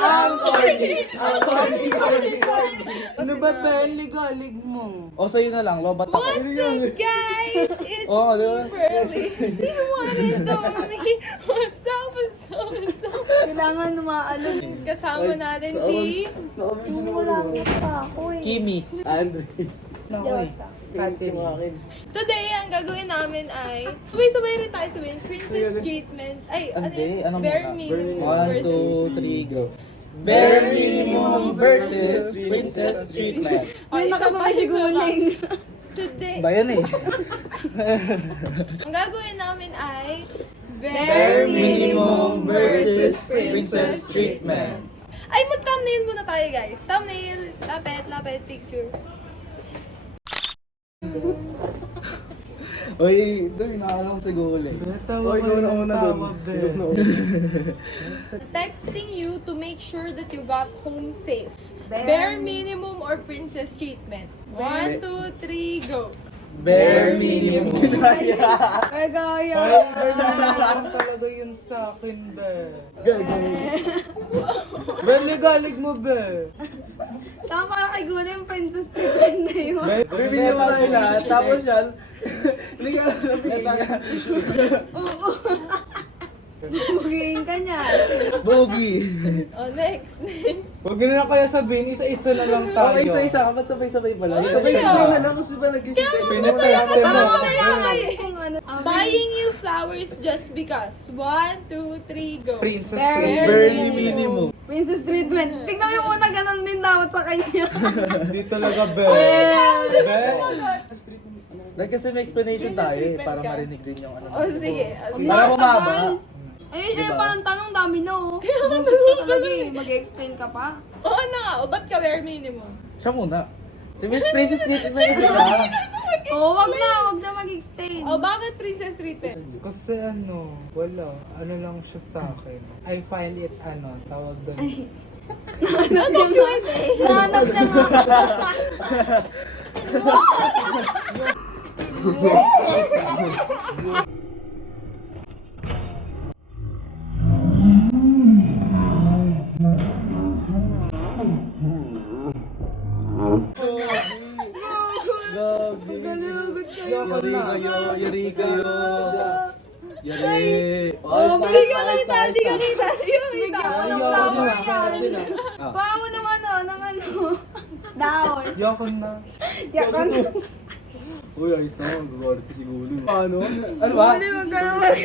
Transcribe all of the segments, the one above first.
Ang corny. Ano ba, Ben? Ligalig mo. O sa'yo na lang, lobat ako. What's up, guys? It's Oo, di ba? me, Pearly. You wanna know me? What's up? Kailangan umaalog. Kasama natin si... Malapit pa ako eh. Kimi. Andre. Diyosa. Kati mo akin. Today, ang gagawin namin ay... Sabay-sabay rin tayo sabihin. Princess treatment. Ay, ano Hindi, yun? ano Bare muna? minimum 1, versus... 2, 3, go. Bare minimum versus princess treatment. Yung nakasabay si Guling. Today, Ba yan eh? ang gagawin namin ay... Bare minimum versus princess treatment. Ay, mag-thumbnail muna tayo, guys. Thumbnail. Lapit, picture. Uy, doon, nakakala ko siguro ulit. Tawa ko na tawa, Ben. Texting you to make sure that you got home safe. Bare Bare minimum or princess treatment? 1, 2, 3, go. Bare minimum. Kagaya. Ay, talaga yun sa akin, Ben. Ben, ligalig mo, Ben. Tama para kay Guling, princess treatment na yun. Bibili mo sila, tapos yan, hindi ka Oo. Bugiin ka niya. Bogi. Oh, next. Huwag nyo na kaya sabihin, isa-isa na lang tayo. Isa-isa ka, ba't sabay-sabay pala? Sabay-sabay na lang kasi ba nag-isip Pinateste mo. Kung ano. Buying you flowers just because. 1, 2, 3, go. Princess Bare treatment. Bare minimum. Princess treatment. Tingnan mo yung una, ganun din dapat sa kanya. Hindi talaga, Ben. Ben. Dahil kasi may explanation Princess tayo eh, treatment para ka. marinig din yung ano. Oh, sige. Para bumaba. Ay, Diba? parang tanong dami na oh. Talaga eh, mag-explain ka pa. Oo na nga. O, ba't ka bare minimum? Siya muna. Si Miss Princess treatment na siya. Oo, wag na mag-explain. O, bakit princess treatment? Kasi ano, wala. Ano lang siya sa akin. I find it, tawag doon. Ano Q&A? Nahanap niya nga. Gagi. Galugod kayo. Yurika yo, Yurika yo. Yuri. Oh, hindi ka kita. Bigyan ko ng flower yan. Ah. Baka mo naman ng dahon. Yakon na. Yakon. Uy, ayos na ako. Gagawin ko siguro. Paano? Ano ba? Hindi mo ka mag-ali.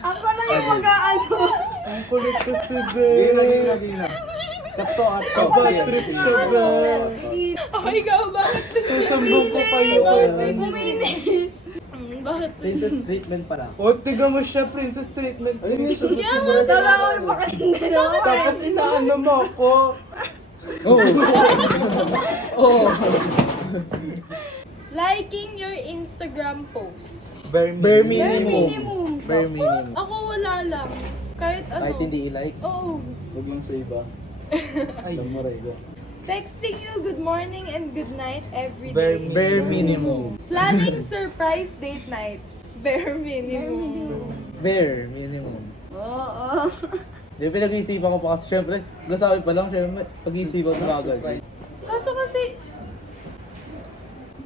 Ako na yung mag-aano. Ang kulit kasi, Ben. Gina. Kapto at Bad trip siya, Ben. Oh, ikaw, bakit? Susambong ko kayo, Ben. Kuminis. Bakit? Princess treatment pala. O, tiga mo siya, princess treatment. Ayun yung sagot Kaya ko nga, pala sa Tala ko yung pakinggan. Tapos inaano mo ako. Oo. Oo. Liking your Instagram post. Bare Bare minimum. minimum. Bare minimum. Ako wala lang. Kahit ano. Kahit hindi i-like. Oo. Huwag lang sa iba. Ay, Alam mo, Rego. Texting you good morning and good night every Bare day. Bare minimum. Planning surprise date nights. Bare minimum. Bare minimum. Oo. Di ba pinag-iisipan ko pa kasi syempre, gasabi pa lang, syempre, pag-iisipan mo agad. Kaso kasi,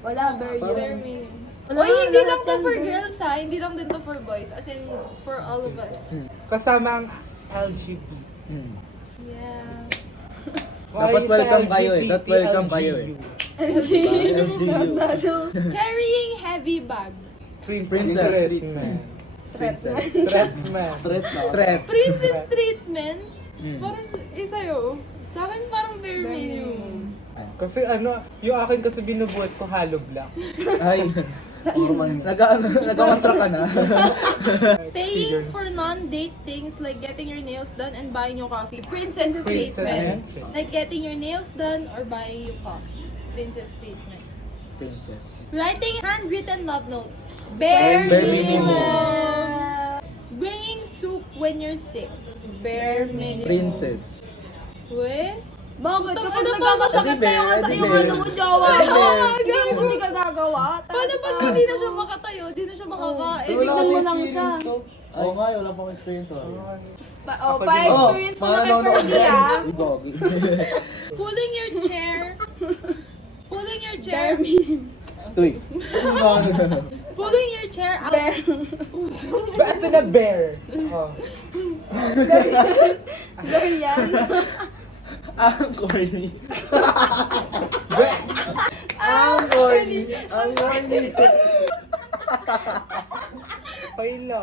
Wala, bare bare yun. minimum. Wala, Oy, hindi lahat lang to yan, for bare. girls ha. Hindi lang din to for boys. As in, for all of us. kasama ang LGBT. Hmm. Yeah. Dapat Why welcome sa kayo eh. LGBT, Dapat welcome kayo eh. LGU. Carrying heavy bags. Princess Princess treatment. Princess. Treatment. Threat na. Threat. Princess treatment. Hmm. Parang sa'yo. Sa akin parang bare minimum. Kasi yung akin kasi binubuhat ko hollow block. Ay. Nag-construct ka na. Paying for non-date things like getting your nails done and buying you coffee. Princess Princess treatment. treatment. Like getting your nails done or buying you coffee. Princess treatment. Princess. Writing handwritten love notes. Bare Bare minimum. minimum. Bringing soup when you're sick. Bare minimum. Princess. We? Bakit? Kapag Ano ba? nagkakasakit na yung Eddie yung Bear. ano mo, jowa Eddie mo. Bear. Hindi mo hindi ka gagawa. Paano pag hindi na siya makatayo? Hindi na siya makakain. Tignan mo lang siya. Oo nga, wala pang experience. Sorry. Ako din. Pa-experience mo na kay Fergie, ah. Uy, dog. Pulling your chair. Pulling your chair. Stoy. Pulling your chair out. Ba't na bear? Oh. Bear yan. Ang corny. Ang corny. Ang corny. Pailo.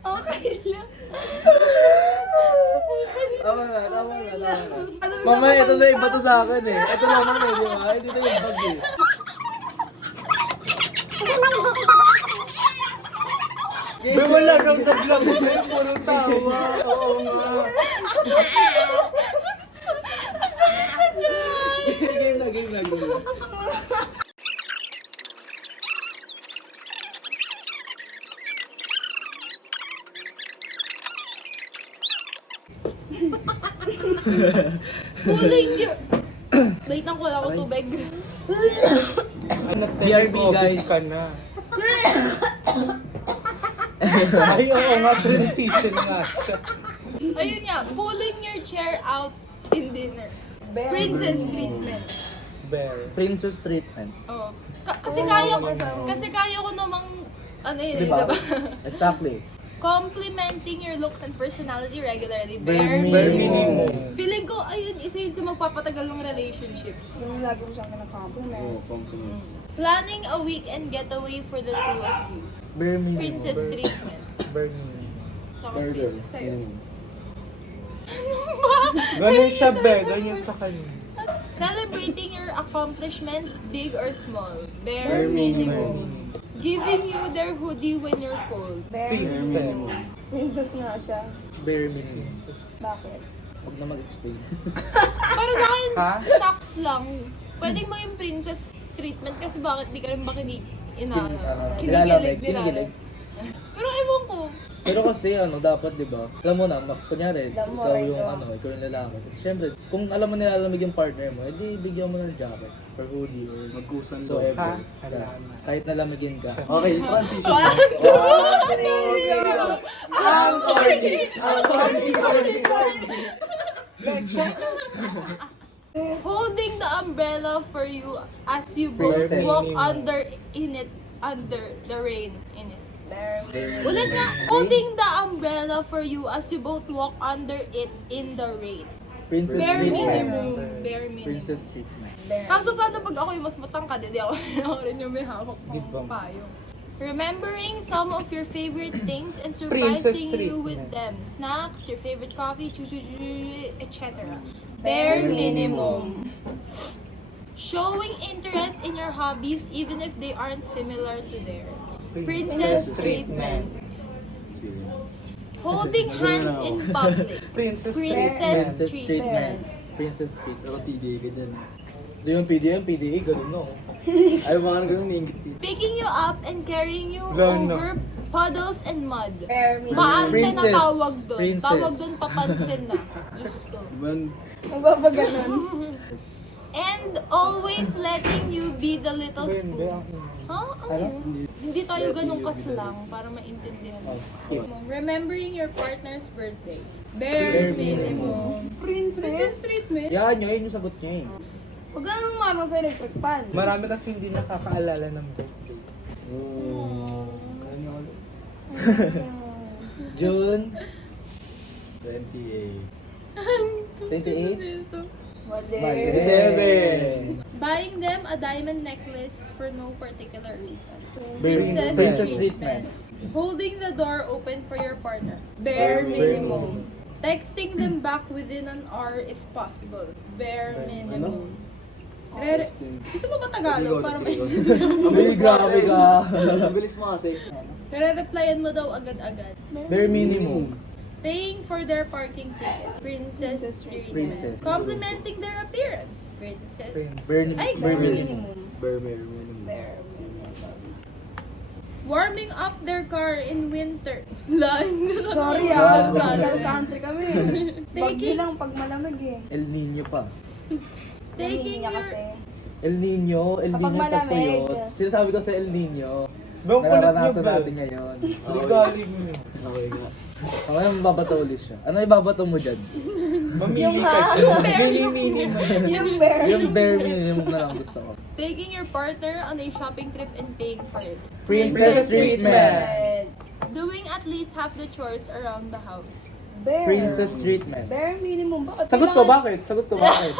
Okay lang. Tama na. Mamaya, ito na iba to sa akin eh. Ito naman eh, di ba? Hindi to yung bag eh. Be, wala nang naglang mo eh. Puro tawa. Oo nga. Game na. Pulling your... Wait lang, wala ko tubig. Ano, BRB, COVID guys. ka na. Ay, oo nga. Transition nga siya. Ayun nga, pulling your chair out in dinner. Bear. Princess treatment. Bear. Princess treatment. Oh. Kasi kaya ko namang ano yun, Di ba? diba? Exactly. Complimenting your looks and personality regularly. Bare Bare minimum. minimum. Feeling ko, ayun, isa yun sa magpapatagal ng relationships. Yung lagi mo siyang kinacompliment. Compliments. Planning a weekend getaway for the two of you. Bare minimum. Princess treatment. Bear minimum. Saka princess sa'yo. Ganun siya, be. Ganyan sa kanya. Celebrating your accomplishments, big or small. Bare Bare minimum. minimum. Giving you their hoodie when you're cold. Bear. Princess. Princess nga siya. Bare minimum. Bakit? Huwag na mag-explain. Para sa akin, Ha? stocks lang. Pwedeng maging princess treatment kasi bakit di ka rin ba Kinikilig. kinikilig. Pero ewan ko. Pero kasi dapat 'di ba? Alam mo na, kunyari, Alam mo, ikaw right, yung oh. ikaw yung lalaki. Siyempre, kung alam mo nilalamig yung partner mo, edi bigyan mo ng jacket or hoodie or magkusan so Ha? ever. Halaman. Kahit nalamigin ka. Okay, transition. Ang corny! Ang Holding the umbrella for you as you both Princess. walk under the rain in it. Bear. Ulit na, holding the umbrella for you as you both walk under it in the rain. Princess Bare treatment. minimum. Bare minimum. Princess treatment. Bear. Kaso paano pag ako yung mas matangkad, hindi ako rin yung may hawak Di ba? ng payo. Remembering some of your favorite things and Princess surprising you with treatment. them. Snacks, your favorite coffee, etc. Bare minimum. Showing interest in your hobbies even if they aren't similar to theirs. Princess treatment. Holding hands in public. Princess Princess Princess treatment. treatment. Princess treatment. Pero PDA ganyan. Hindi yung PDA, ganun no. Ay, mga ganun ingit. Picking you up and carrying you Gano. over puddles and mud. Bear minimum. Maarte na Princess. tawag doon. Princess. Tawag doon papansin na. Diyos ko. Magbabaganon. And always letting you be the little Be, spoon. Ha? Ano yun? Hindi tayo ganun kaslang para maintindihan. Oh, skip. Remembering your partner's birthday. Bare Bare minimum. Princess. Princess treatment? Yan, yun yung sagot niya eh. Huwag ka nang mamang sa electric pan. Marami kasi hindi nakakaalala ng birthday. June 28. 28? Wale. 27. Buying them a diamond necklace for no particular reason. Princess treatment. Holding the door open for your partner. Bare minimum. Texting them back within an hour if possible. Bare minimum. Gusto mo ba Tagalog? Para may... Ay, grabe ka. Ang bilis mo kasi. Replyan mo daw agad-agad. Bare minimum. Paying for their parking ticket. Princess treatment. Princess. Complimenting their appearance. Princess. Bare Ay, bare bare minimum. Bare minimum. Warming up their car in winter. Line. Sorry Ah, tropical country kami. Bagyo Taking- lang pag malamig eh. El Nino pa. Taking Niya your... kasi. El Nino Kapag malamig. tagpuyot. Sinasabi ko sa El Nino. Bang kulit niyo, Nararanasan Bel. natin ngayon. Ligalig mo niyo. Okay nga. Ngayon, babato ulit siya. Ano ibabato mo dyan? Mamili ka ha? siya. Mini-mini mo. Yung bear. Yung bare minimum na lang gusto ko. Taking your partner on a shopping trip and paying for it. Princess treatment. Doing at least half the chores around the house. Bear. Princess treatment. Bare minimum. Bakit Sagot ko kailangan- bakit? Sagot ko bakit?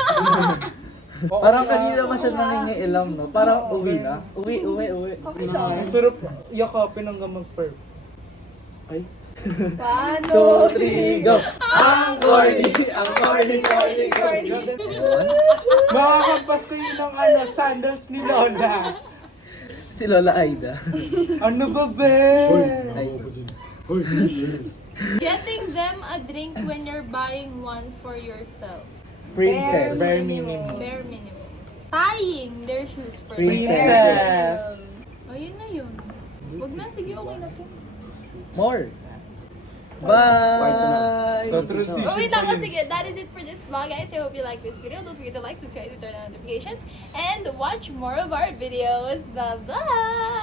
Parang kanina pa siya nangingialam, no? Parang uwi na. Uwi. Ang sarap yakapin hanggang mag-perp. Ay. Paano? 2, 3, go! Ang corny! Ang corny! Yun. Makakampas ko yun ng ano, sandals ni Lola. Si Lola Aida. Ano ba, be? Getting them a drink when you're buying one for yourself. Princess. Bare minimum. Bare minimum. Tying their shoes for Princess. themselves. Oh, yun na yun. Wag na, sige, okay na to. More. Bye! So, transition Oh, wait lang, pa yun. sige, that is it for this vlog, guys. I hope you like this video. Don't forget to like, subscribe, and turn on notifications. And watch more of our videos. Bye-bye!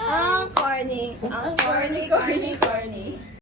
Ang corny. Ang corny, corny, corny.